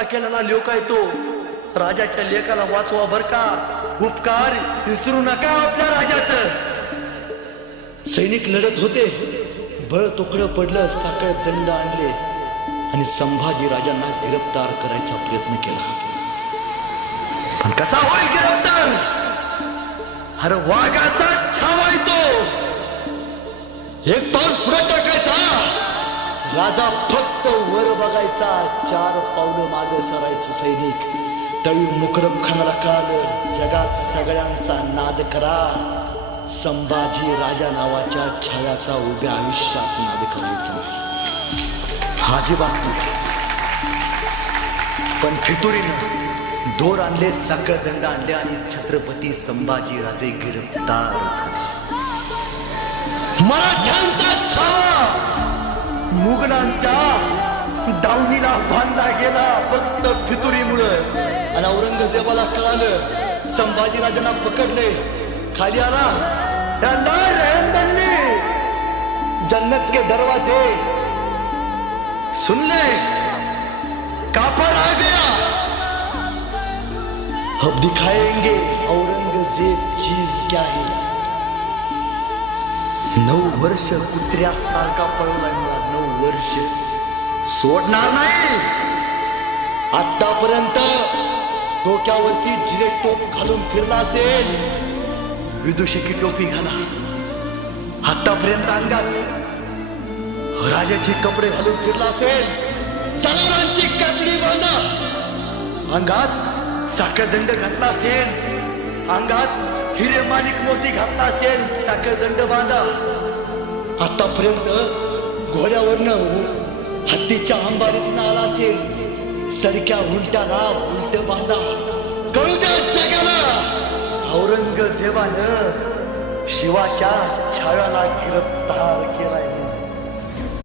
केलेला लोक आहे तो राजाच्या लेकाला वाचवा बर का. उपकार विसरू नका आपल्या राजाचं. सैनिक लढत होते, बळ तुकडं पडलं, साखळ दंड आणले आणि संभाजी राजांना गिरफ्तार करायचा प्रयत्न केला. पण कसा होईल गिरफ्तार? अरे वाघाचा छावा आहे तो. एक पाऊल पुढे टाकायचा, राजा फक्त वर बघायचा, 4 पावलं मागे सरायचं. सैनिक तळी मुकरम खानाला कळालं, जगात सगळ्यांचा नाद करा, संभाजी राजा नावाच्या छाव्याचा उभ्या आयुष्यात नाद करायचा नाही. हाजी बातमी. पण फितुरीनं दोर आणले, साखळ दंड आणले आणि छत्रपती संभाजी राजे गिरफ्तार झाले. मराठ्यांचा छावा मुघलांच्या दावणीला बांधला गेला फक्त फितुरीमुळे. आणि औरंगजेबाला कळालं, संभाजीराजांना पकडले, खाली आला, त्याला रेंदलली. जन्नत के दरवाजे सुन ले, काफर आ गया, अब दिखाएंगे औरंगजेब चीज क्या है. 9 वर्ष कुत्र्यासारखा पळला, 9 वर्ष सोडणार नाही. आतापर्यंत डोक्यावरती जिरेट टोप घालून फिरला असेल, विदुषकी टोपी घाला. आतापर्यंत अंगात राजाचे कपडे घालून फिरला असेल, जनावरांची कातडी बांधा. अंगात साखळदंड घातला असेल, अंगात हिरे माणिक मोती घातला असेल, साखळदंड बांधा. आतापर्यंत घोड्यावरनं हत्तीच्या अंबारीतून आला असेल, सडक्या उलट्याला उलट बांधा. कळू द्या जगाला, औरंगजेबानं शिवाच्या छाव्याला गिरफ्तार केला.